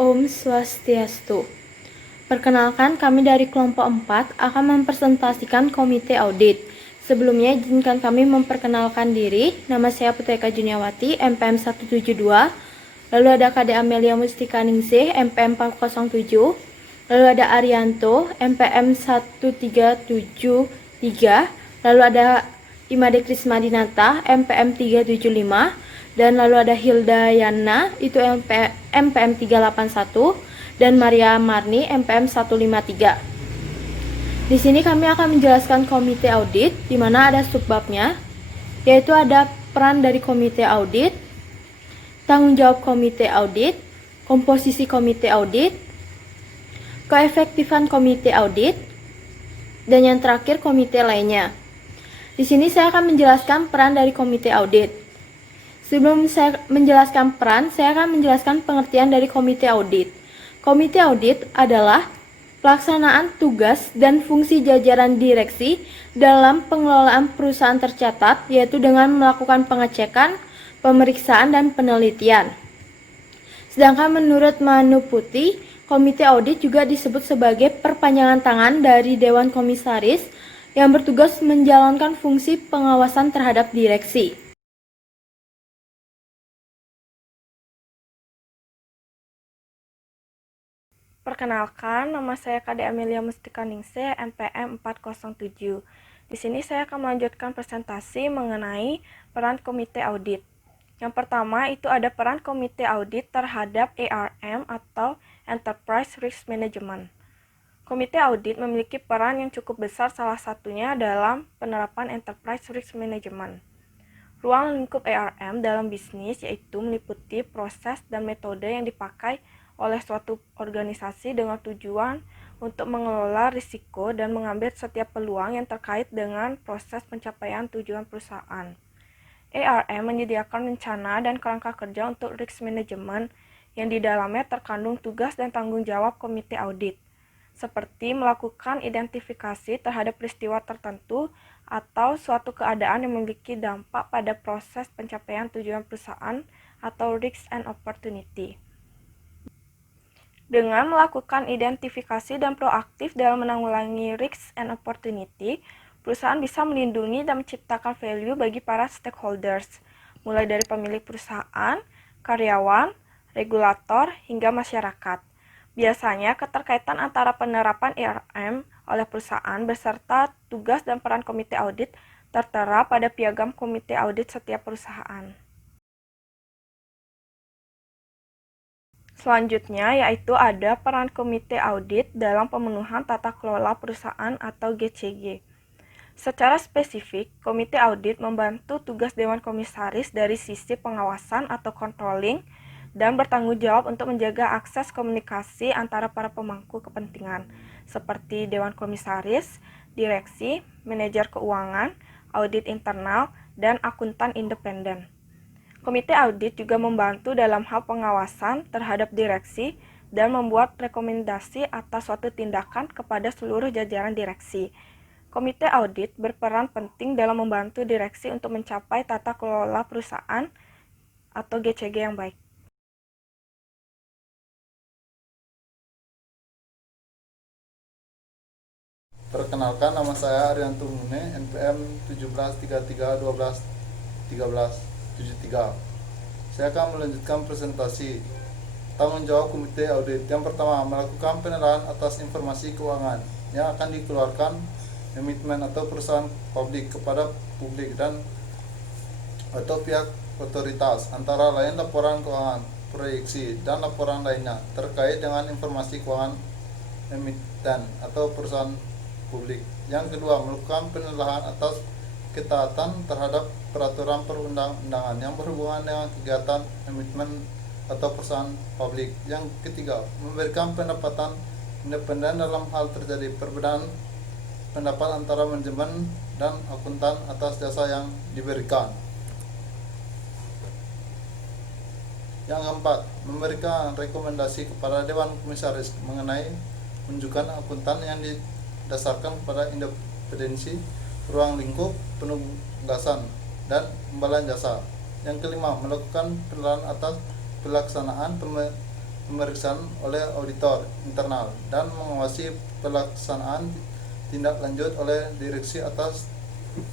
Om Swastiastu. Perkenalkan, kami dari kelompok 4 akan mempresentasikan komite audit. Sebelumnya, izinkan kami memperkenalkan diri. Nama saya Putri Eka Juniawati, MPM 172. Lalu ada Kade Amelia Mustika Ningsih, MPM 407. Lalu ada Arianto, MPM 1373. Lalu ada Imade Krisma Dinata, MPM 375. Dan lalu ada Hilda Yana, itu MPM 381. Dan Maria Marni, MPM 153. Di sini kami akan menjelaskan komite audit, di mana ada subbabnya, yaitu ada peran dari komite audit, tanggung jawab komite audit, komposisi komite audit, keefektifan komite audit, dan yang terakhir komite lainnya. Di sini saya akan menjelaskan peran dari komite audit. Sebelum saya menjelaskan peran, saya akan menjelaskan pengertian dari komite audit. Komite audit adalah pelaksanaan tugas dan fungsi jajaran direksi dalam pengelolaan perusahaan tercatat, yaitu dengan melakukan pengecekan, pemeriksaan, dan penelitian. Sedangkan menurut Manu Putih, komite audit juga disebut sebagai perpanjangan tangan dari Dewan Komisaris yang bertugas menjalankan fungsi pengawasan terhadap direksi. Perkenalkan, nama saya Kade Amelia Mustika Ningsih, MPM 407. Di sini saya akan melanjutkan presentasi mengenai peran komite audit. Yang pertama itu ada peran komite audit terhadap ARM atau Enterprise Risk Management. Komite audit memiliki peran yang cukup besar, salah satunya dalam penerapan Enterprise Risk Management. Ruang lingkup ARM dalam bisnis yaitu meliputi proses dan metode yang dipakai oleh suatu organisasi dengan tujuan untuk mengelola risiko dan mengambil setiap peluang yang terkait dengan proses pencapaian tujuan perusahaan. ARM menyediakan rencana dan kerangka kerja untuk risk management yang di dalamnya terkandung tugas dan tanggung jawab komite audit, seperti melakukan identifikasi terhadap peristiwa tertentu atau suatu keadaan yang memiliki dampak pada proses pencapaian tujuan perusahaan atau risk and opportunity. Dengan melakukan identifikasi dan proaktif dalam menanggulangi risk and opportunity, perusahaan bisa melindungi dan menciptakan value bagi para stakeholders, mulai dari pemilik perusahaan, karyawan, regulator, hingga masyarakat. Biasanya, keterkaitan antara penerapan ARM oleh perusahaan beserta tugas dan peran komite audit tertera pada piagam komite audit setiap perusahaan. Selanjutnya yaitu ada peran komite audit dalam pemenuhan tata kelola perusahaan atau GCG. Secara spesifik, komite audit membantu tugas Dewan Komisaris dari sisi pengawasan atau controlling dan bertanggung jawab untuk menjaga akses komunikasi antara para pemangku kepentingan, seperti Dewan Komisaris, direksi, manajer keuangan, audit internal, dan akuntan independen. Komite audit juga membantu dalam hal pengawasan terhadap direksi dan membuat rekomendasi atas suatu tindakan kepada seluruh jajaran direksi. Komite audit berperan penting dalam membantu direksi untuk mencapai tata kelola perusahaan atau GCG yang baik. Perkenalkan, nama saya Arianto Mune, NPM 1733121373. Saya akan melanjutkan presentasi tanggung jawab komite audit. Yang pertama, melakukan penilaian atas informasi keuangan yang akan dikeluarkan emiten atau perusahaan publik kepada publik dan atau pihak otoritas, antara lain laporan keuangan, proyeksi, dan laporan lainnya terkait dengan informasi keuangan emiten atau perusahaan publik. Yang kedua, melakukan penilaian atas ketaatan terhadap peraturan perundang-undangan yang berhubungan dengan kegiatan emiten atau perusahaan publik. Yang ketiga, memberikan pendapatan independen dalam hal terjadi perbedaan pendapat antara manajemen dan akuntan atas jasa yang diberikan. Yang keempat, memberikan rekomendasi kepada Dewan Komisaris mengenai penunjukan akuntan yang didasarkan pada independensi, ruang lingkup, penugasan, dan imbalan jasa. Yang kelima, melakukan penilaian atas pelaksanaan pemeriksaan oleh auditor internal dan mengawasi pelaksanaan tindak lanjut oleh direksi atas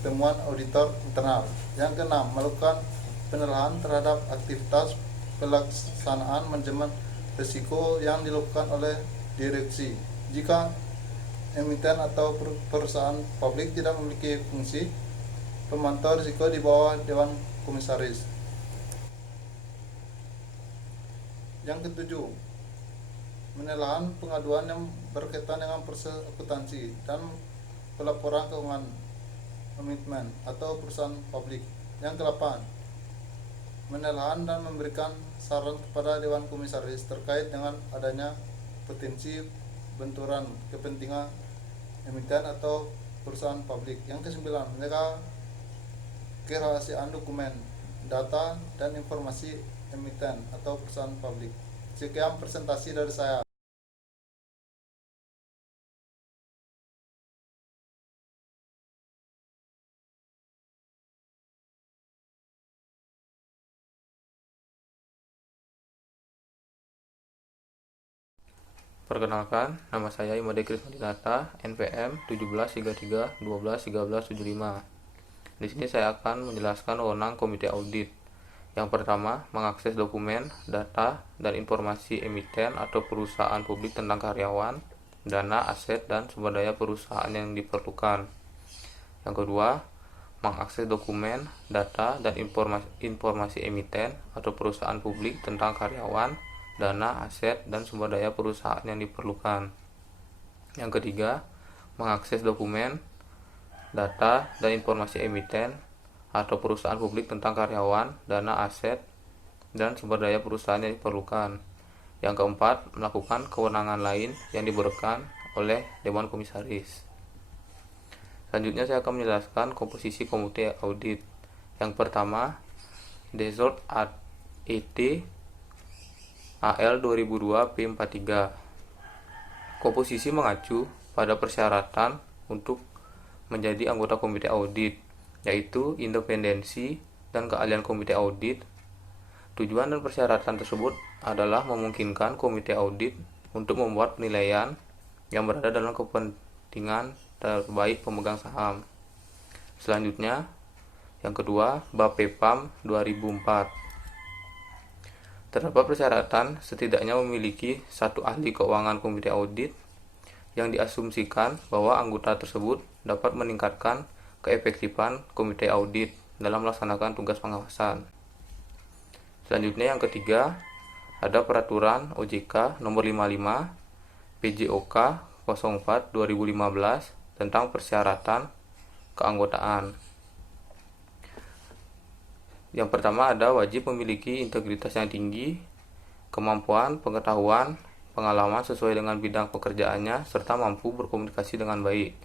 temuan auditor internal. Yang keenam, melakukan penilaian terhadap aktivitas pelaksanaan manajemen risiko yang dilakukan oleh direksi. Jika emiten atau perusahaan publik tidak memiliki fungsi pemantau risiko di bawah Dewan Komisaris. Yang ketujuh, menilai pengaduan yang berkaitan dengan proses akuntansi dan pelaporan keuangan emiten atau perusahaan publik. Yang kedelapan, menilai dan memberikan saran kepada Dewan Komisaris terkait dengan adanya potensi benturan kepentingan emiten atau perusahaan publik. Yang kesembilan, menjaga kerahasiaan dokumen, data, dan informasi emiten atau perusahaan publik. Sekian presentasi dari saya. Perkenalkan, nama saya Imade Krisnadinata, NPM 1733121375. Di sini saya akan menjelaskan wewenang Komite Audit. Yang pertama, mengakses dokumen, data, dan informasi emiten atau perusahaan publik tentang karyawan, dana, aset, dan sumber daya perusahaan yang diperlukan. Yang kedua, mengakses dokumen, data, dan informasi emiten atau perusahaan publik tentang karyawan, dana, aset, dan sumber daya perusahaan yang diperlukan. Yang ketiga, mengakses dokumen, data, dan informasi emiten atau perusahaan publik tentang karyawan, dana, aset, dan sumber daya perusahaan yang diperlukan. Yang keempat, melakukan kewenangan lain yang diberikan oleh Dewan Komisaris. Selanjutnya saya akan menjelaskan komposisi Komite Audit. Yang pertama, Desort ad et AL 2002 P43. Komposisi mengacu pada persyaratan untuk menjadi anggota Komite Audit, yaitu independensi dan keahlian Komite Audit. Tujuan dan persyaratan tersebut adalah memungkinkan Komite Audit untuk membuat penilaian yang berada dalam kepentingan terbaik pemegang saham. Selanjutnya, yang kedua, Bapepam 2004. Terdapat persyaratan setidaknya memiliki satu ahli keuangan Komite Audit yang diasumsikan bahwa anggota tersebut dapat meningkatkan keefektifan Komite Audit dalam melaksanakan tugas pengawasan. Selanjutnya yang ketiga, ada Peraturan OJK Nomor 55 PJOK 04 2015 tentang persyaratan keanggotaan. Yang pertama ada wajib memiliki integritas yang tinggi, kemampuan, pengetahuan, pengalaman sesuai dengan bidang pekerjaannya, serta mampu berkomunikasi dengan baik.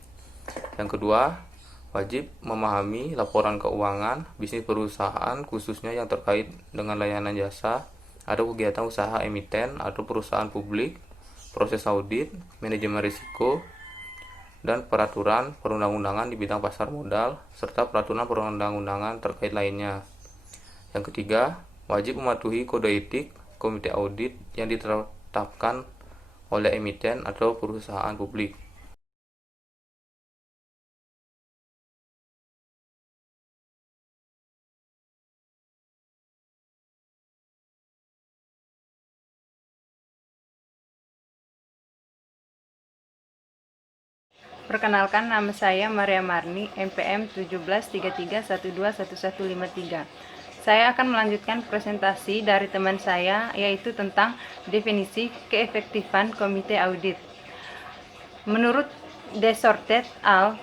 Yang kedua, wajib memahami laporan keuangan bisnis perusahaan khususnya yang terkait dengan layanan jasa, ada kegiatan usaha emiten atau perusahaan publik, proses audit, manajemen risiko, dan peraturan perundang-undangan di bidang pasar modal, serta peraturan perundang-undangan terkait lainnya. Yang ketiga, wajib mematuhi kode etik Komite Audit yang ditetapkan oleh emiten atau perusahaan publik. Perkenalkan, nama saya Maria Marni, NPM 1733121153. Saya akan melanjutkan presentasi dari teman saya, yaitu tentang definisi keefektifan Komite Audit. Menurut Desort et al.,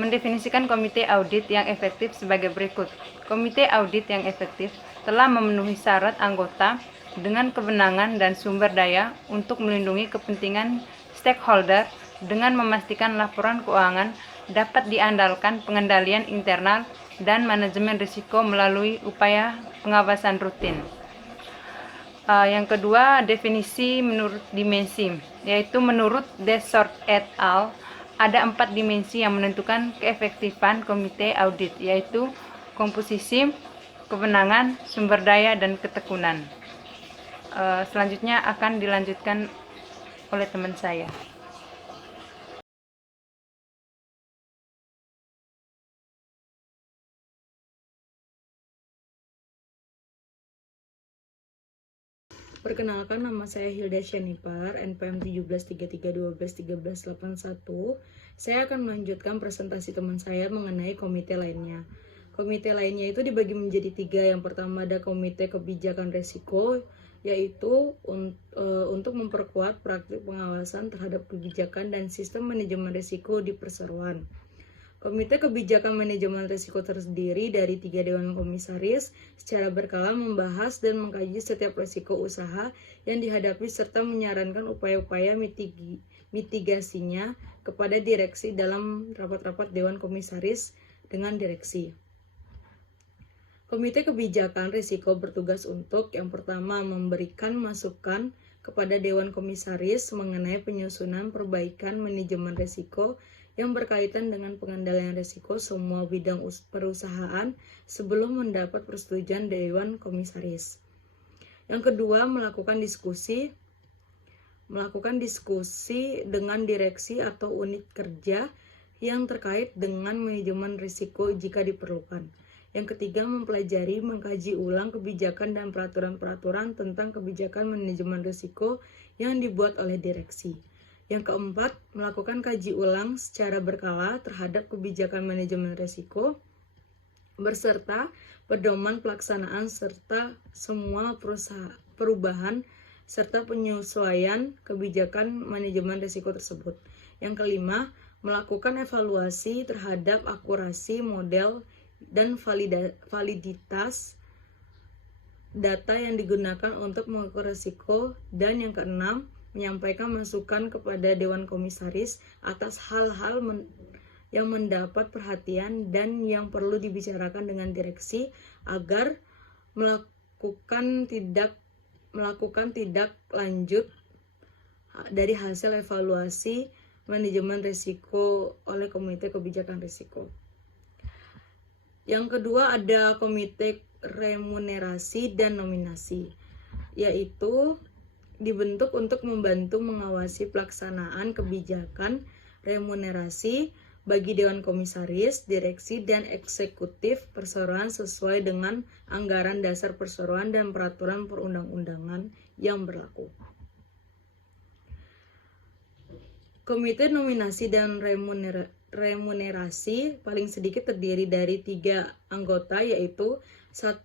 mendefinisikan Komite Audit yang efektif sebagai berikut. Komite Audit yang efektif telah memenuhi syarat anggota dengan kewenangan dan sumber daya untuk melindungi kepentingan stakeholder dengan memastikan laporan keuangan dapat diandalkan pengendalian internal dan manajemen risiko melalui upaya pengawasan rutin. Yang kedua, definisi menurut dimensi, yaitu menurut Desort et al., ada 4 dimensi yang menentukan keefektifan Komite Audit, yaitu komposisi, kewenangan, sumber daya, dan ketekunan. selanjutnya akan dilanjutkan oleh teman saya. Perkenalkan, nama saya Hilda Syanipar, NPM 1733121381. Saya akan melanjutkan presentasi teman saya mengenai komite lainnya. Komite lainnya itu dibagi menjadi 3. Yang pertama ada komite kebijakan risiko, yaitu untuk memperkuat praktik pengawasan terhadap kebijakan dan sistem manajemen risiko di perseroan. Komite Kebijakan Manajemen Risiko terdiri dari 3 dewan komisaris secara berkala membahas dan mengkaji setiap risiko usaha yang dihadapi serta menyarankan upaya-upaya mitigasinya kepada direksi dalam rapat-rapat dewan komisaris dengan direksi. Komite Kebijakan Risiko bertugas untuk yang pertama memberikan masukan kepada dewan komisaris mengenai penyusunan perbaikan manajemen risiko yang berkaitan dengan pengendalian risiko semua bidang perusahaan sebelum mendapat persetujuan Dewan Komisaris. Yang kedua, melakukan diskusi dengan direksi atau unit kerja yang terkait dengan manajemen risiko jika diperlukan. Yang ketiga, mempelajari, mengkaji ulang kebijakan dan peraturan-peraturan tentang kebijakan manajemen risiko yang dibuat oleh direksi. Yang keempat, melakukan kaji ulang secara berkala terhadap kebijakan manajemen risiko beserta pedoman pelaksanaan serta semua perubahan serta penyesuaian kebijakan manajemen risiko tersebut. Yang kelima, melakukan evaluasi terhadap akurasi model dan validitas data yang digunakan untuk mengukur risiko. Dan yang keenam, menyampaikan masukan kepada Dewan Komisaris atas hal-hal yang mendapat perhatian dan yang perlu dibicarakan dengan direksi agar melakukan tindak lanjut dari hasil evaluasi manajemen risiko oleh Komite Kebijakan Risiko. Yang kedua ada Komite Remunerasi dan Nominasi, yaitu dibentuk untuk membantu mengawasi pelaksanaan kebijakan remunerasi bagi Dewan Komisaris, Direksi, dan Eksekutif Perseroan sesuai dengan anggaran dasar perseroan dan peraturan perundang-undangan yang berlaku. Komite Nominasi dan Remunerasi paling sedikit terdiri dari 3 anggota, yaitu 1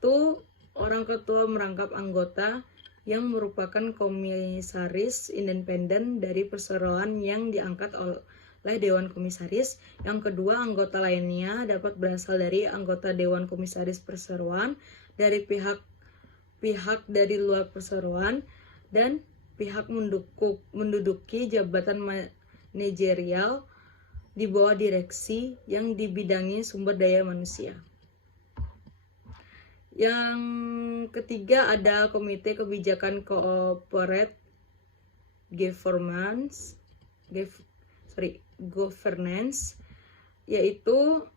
orang ketua merangkap anggota yang merupakan komisaris independen dari perseroan yang diangkat oleh Dewan Komisaris. Yang kedua, anggota lainnya dapat berasal dari anggota Dewan Komisaris Perseroan, dari pihak dari luar perseroan, dan pihak menduduki jabatan manajerial di bawah direksi yang dibidangi sumber daya manusia. Yang ketiga ada Komite Kebijakan Corporate Governance, yaitu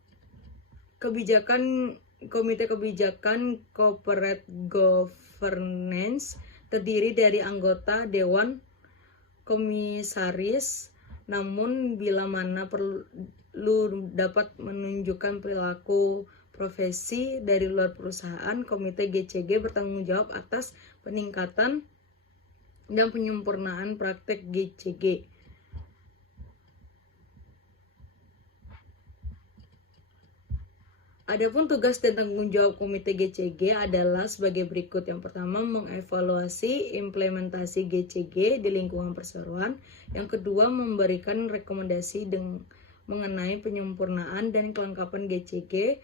Komite Kebijakan Corporate Governance terdiri dari anggota Dewan Komisaris, namun bila mana perlu dapat menunjukkan perilaku profesi dari luar perusahaan, Komite GCG bertanggung jawab atas peningkatan dan penyempurnaan praktek GCG. Adapun tugas dan tanggung jawab Komite GCG adalah sebagai berikut. Yang pertama, mengevaluasi implementasi GCG di lingkungan perseroan. Yang kedua, memberikan rekomendasi mengenai penyempurnaan dan kelengkapan GCG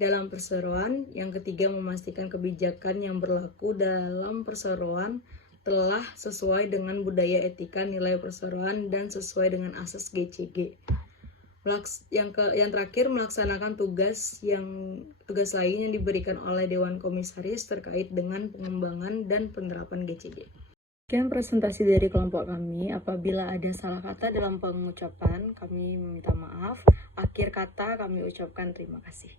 dalam perseroan. Yang ketiga, memastikan kebijakan yang berlaku dalam perseroan telah sesuai dengan budaya etika nilai perseroan dan sesuai dengan asas GCG. Yang terakhir, melaksanakan tugas lain yang diberikan oleh Dewan Komisaris terkait dengan pengembangan dan penerapan GCG. Sekian presentasi dari kelompok kami. Apabila ada salah kata dalam pengucapan, kami meminta maaf. Akhir kata kami ucapkan terima kasih.